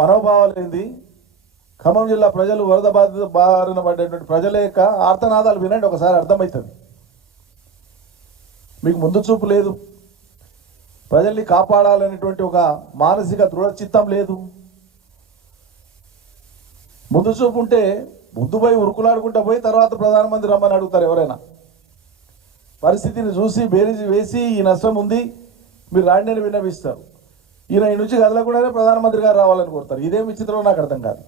మనోభావాలు ఏంది? ఖమ్మం జిల్లా ప్రజలు వరద బారిన పడ్డటువంటి ప్రజల యొక్క ఆర్తనాదాలు వినండి, ఒకసారి అర్థమవుతుంది. మీకు ముందు చూపు లేదు, ప్రజల్ని కాపాడాలనేటువంటి ఒక మానసిక దృఢచిత్తం లేదు. ముందు చూపు ఉంటే ముందు పోయి ఉరుకులాడుకుంటా పోయి తర్వాత ప్రధానమంత్రి రమ్మని అడుగుతారు ఎవరైనా. పరిస్థితిని చూసి బేరీజు వేసి ఈ నష్టం ఉంది మీరు రాండి అని విన్నవిస్తారు. ఈయన ఈ నుంచి కదలకుండానే ప్రధానమంత్రి గారు రావాలని కోరుతారు. ఇదేం విచిత్రం నాకు అర్థం కాదు.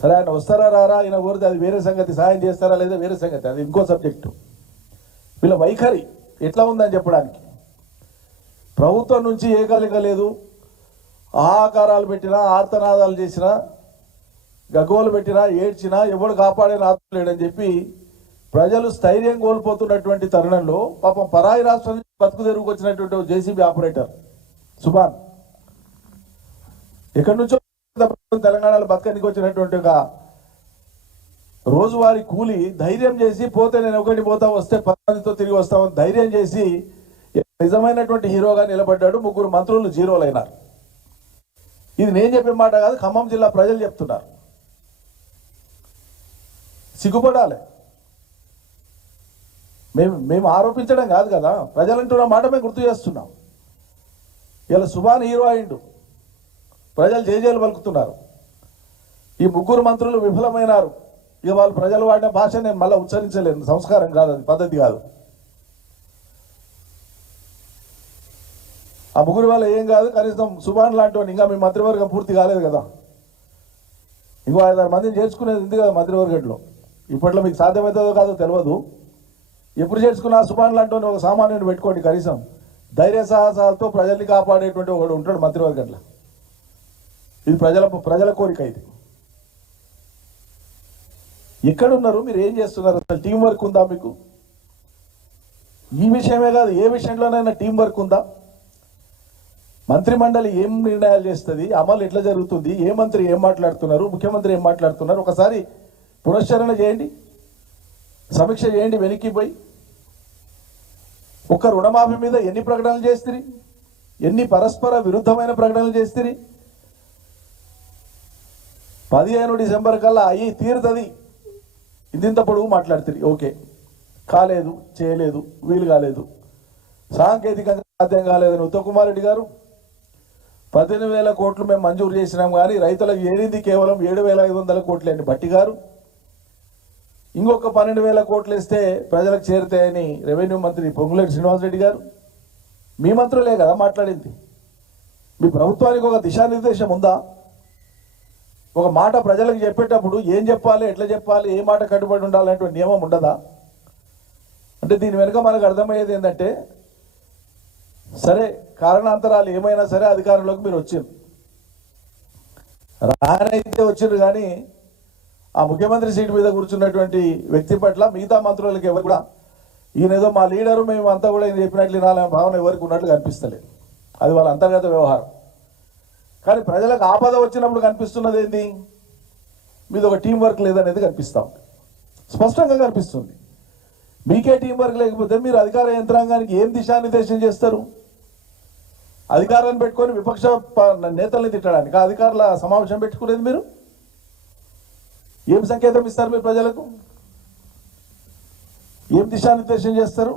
సరే, ఆయన వస్తారా రారా, ఆయన కోరితే అది వేరే సంగతి, సాయం చేస్తారా లేదా వేరే సంగతి, అది ఇంకో సబ్జెక్టు. వీళ్ళ వైఖరి ఎట్లా ఉందని చెప్పడానికి ప్రభుత్వం నుంచి ఏ కలయిక లేదు. ఆహాకారాలు పెట్టినా, ఆర్తనాదాలు చేసినా, గగ్గోలు పెట్టినా, ఏడ్చినా ఎవడు కాపాడే ఆత్మ లేడని చెప్పి ప్రజలు స్థైర్యం కోల్పోతున్నటువంటి తరుణంలో పాపం పరాయి రాష్ట్రం నుంచి బతుకు తెరువుకు వచ్చినటువంటి జేసీబీ ఆపరేటర్ సుభాన్ ఎక్కడి నుంచో తెలంగాణలో బతకనికి వచ్చినటువంటి ఒక రోజువారీ కూలి ధైర్యం చేసి పోతే నేను ఒకటి పోతా, వస్తే 10 మందితో తిరిగి వస్తామని ధైర్యం చేసి నిజమైనటువంటి హీరోగా నిలబడ్డాడు. 3 మంత్రులు జీరోలైనారు. ఇది నేను చెప్పే మాట కాదు, ఖమ్మం జిల్లా ప్రజలు చెప్తున్నారు. సిగ్గుపడాలి. మేము ఆరోపించడం కాదు కదా, ప్రజలంటున్న మాట మేము గుర్తు చేస్తున్నాం. ఇలా సుభాన్ హీరో అయిండు, ప్రజలు జేజేలు పలుకుతున్నారు. ఈ 3 మంత్రులు విఫలమైనారు. ఇక వాళ్ళు ప్రజలు వాడిన భాష నేను మళ్ళీ ఉచ్చరించలేను, సంస్కారం కాదు, అది పద్ధతి కాదు. ఆ 3 వల్ల ఏం కాదు, కనీసం సుభాన్ లాంటి వాడిని ఇంకా మీ మంత్రివర్గం పూర్తి కాలేదు కదా, ఇంకో 5-6 మందిని చేర్చుకునేది ఉంది కదా మంత్రివర్గంలో. ఇప్పట్లో మీకు సాధ్యమవుతుందో కాదో తెలియదు. ఎప్పుడు చేర్చుకున్నా సుభాన్ లాంటి ఒక సామాన్యుని పెట్టుకోండి, కనీసం ధైర్య సాహసాలతో ప్రజల్ని కాపాడేటువంటి ఒకడు ఉంటాడు మంత్రివర్గంలో. ఇది ప్రజల కోరిక. ఇది ఎక్కడున్నారు, మీరు ఏం చేస్తున్నారు, అసలు టీం వర్క్ ఉందా మీకు? ఈ విషయమే కాదు, ఏ విషయంలోనైనా టీం వర్క్ ఉందా? మంత్రిమండలి ఏం నిర్ణయాలు చేస్తుంది, అమలు ఎట్లా జరుగుతుంది, ఏ మంత్రి ఏం మాట్లాడుతున్నారు, ముఖ్యమంత్రి ఏం మాట్లాడుతున్నారు, ఒకసారి పునశ్చరణ చేయండి, సమీక్ష చేయండి. వెనక్కి పోయి ఒక్క రుణమాఫీ మీద ఎన్ని ప్రకటనలు చేస్తుంది, ఎన్ని పరస్పర విరుద్ధమైన ప్రకటనలు చేస్తుంది. 15 డిసెంబర్ కల్లా అయ్యి తీరుతుంది, ఇంత పొడుగు మాట్లాడుతుంది. ఓకే, కాలేదు, చేయలేదు, వీలు కాలేదు, సాంకేతికంగా సాధ్యం కాలేదని ఉత్తమ్ కుమార్ రెడ్డి గారు 18,000 కోట్లు మేము మంజూరు చేసినాం, కానీ రైతులకు ఏరింది కేవలం 7,500 కోట్లు అని భట్టి గారు, ఇంకొక 12,000 కోట్లు ఇస్తే ప్రజలకు చేరుతాయని రెవెన్యూ మంత్రి పొంగులేటి శ్రీనివాసరెడ్డి గారు. మీ మంత్రులే కదా మాట్లాడింది. మీ ప్రభుత్వానికి ఒక దిశానిర్దేశం ఉందా? ఒక మాట ప్రజలకు చెప్పేటప్పుడు ఏం చెప్పాలి, ఎట్లా చెప్పాలి, ఏ మాట కట్టుబడి ఉండాలనేటువంటి నియమం ఉండదా? అంటే దీని వెనుక మనకు అర్థమయ్యేది ఏంటంటే, సరే కారణాంతరాలు ఏమైనా సరే అధికారంలోకి మీరు వచ్చారు, రానైతే వచ్చారు, కానీ ఆ ముఖ్యమంత్రి సీటు మీద కూర్చున్నటువంటి వ్యక్తి పట్ల మిగతా మంత్రులకి ఎవరు కూడా ఈయనేదో మా లీడరు మేము అంతా కూడా ఈయన చెప్పినట్లు వినాలనే భావన ఎవరికి ఉన్నట్లు కనిపిస్తలేదు. అది వాళ్ళ అంతర్గత వ్యవహారం. కానీ ప్రజలకు ఆపద వచ్చినప్పుడు కనిపిస్తున్నది ఏంది, మీది ఒక టీం వర్క్ లేదనేది కనిపిస్తూ ఉంది, స్పష్టంగా కనిపిస్తుంది. మీకే టీం వర్క్ లేకపోతే మీరు అధికార యంత్రాంగానికి ఏం దిశానిర్దేశం చేస్తారు? అధికారాన్ని పెట్టుకొని విపక్ష నేతల్ని తిట్టడానికి అధికారుల సమావేశం పెట్టుకునేది మీరు ఏం సంకేతం ఇస్తారు? మీరు ప్రజలకు ఏం దిశానిర్దేశం చేస్తారు?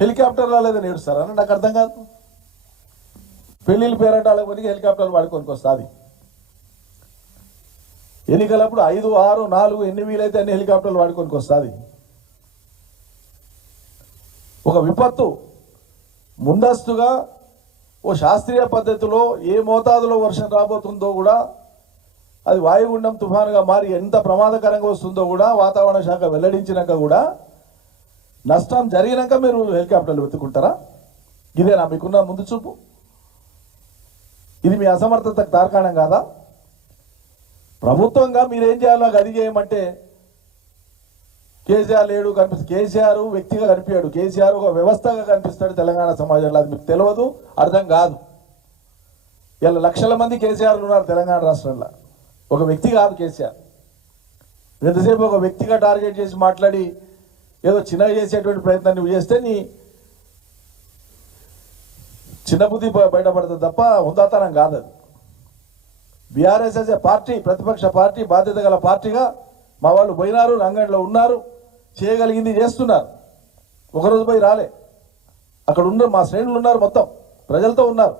హెలికాప్టర్ రాలేదని ఏడుస్తారా? నాకు అర్థం కాదు. పెళ్లిళ్ళు పేరంటాలకు పోయి హెలికాప్టర్లు వాడుకొని వస్తుంది. ఎన్నికలప్పుడు 5, 6, 4 ఎన్ని వీలైతే అన్ని హెలికాప్టర్లు వాడుకొని వస్తుంది. ఒక విపత్తు ముందస్తుగా ఓ శాస్త్రీయ పద్ధతిలో ఏ మోతాదులో వర్షం రాబోతుందో కూడా, అది వాయుగుండం తుఫానుగా మారి ఎంత ప్రమాదకరంగా వస్తుందో కూడా వాతావరణ శాఖ వెల్లడించినాక కూడా నష్టం జరిగినాక మీరు హెలికాప్టర్లు వెతుకుంటారా? ఇదేనా మీకున్న ముందు చూపు? ఇది మీ అసమర్థతకు తార్కాణం కాదా? ప్రభుత్వంగా మీరేం చేయాలో అది చేయమంటే కేసీఆర్ లేడు కనిపిస్తుంది. కేసీఆర్ వ్యక్తిగా కనిపించాడు, కేసీఆర్ ఒక వ్యవస్థగా కనిపిస్తాడు తెలంగాణ సమాజంలో. అది మీకు తెలియదు, అర్థం కాదు. ఇలా లక్షల మంది కేసీఆర్లు ఉన్నారు తెలంగాణ రాష్ట్రంలో, ఒక వ్యక్తి కాదు కేసీఆర్. ఎంతసేపు ఒక వ్యక్తిగా టార్గెట్ చేసి మాట్లాడి ఏదో చిన్నగా చేసేటువంటి ప్రయత్నాన్ని నువ్వు చేస్తే నీ చిన్న బుద్ధి బయటపడుతుంది తప్ప హుందాతనం కాదు అది. బీఆర్ఎస్ ఎస్ ఏ పార్టీ, ప్రతిపక్ష పార్టీ, బాధ్యత గల పార్టీగా మా వాళ్ళు పోయినారు, రంగంలో ఉన్నారు, చేయగలిగింది చేస్తున్నారు. ఒకరోజు పోయి రాలే, అక్కడ ఉన్నారు, మా శ్రేణులు ఉన్నారు, మొత్తం ప్రజలతో ఉన్నారు.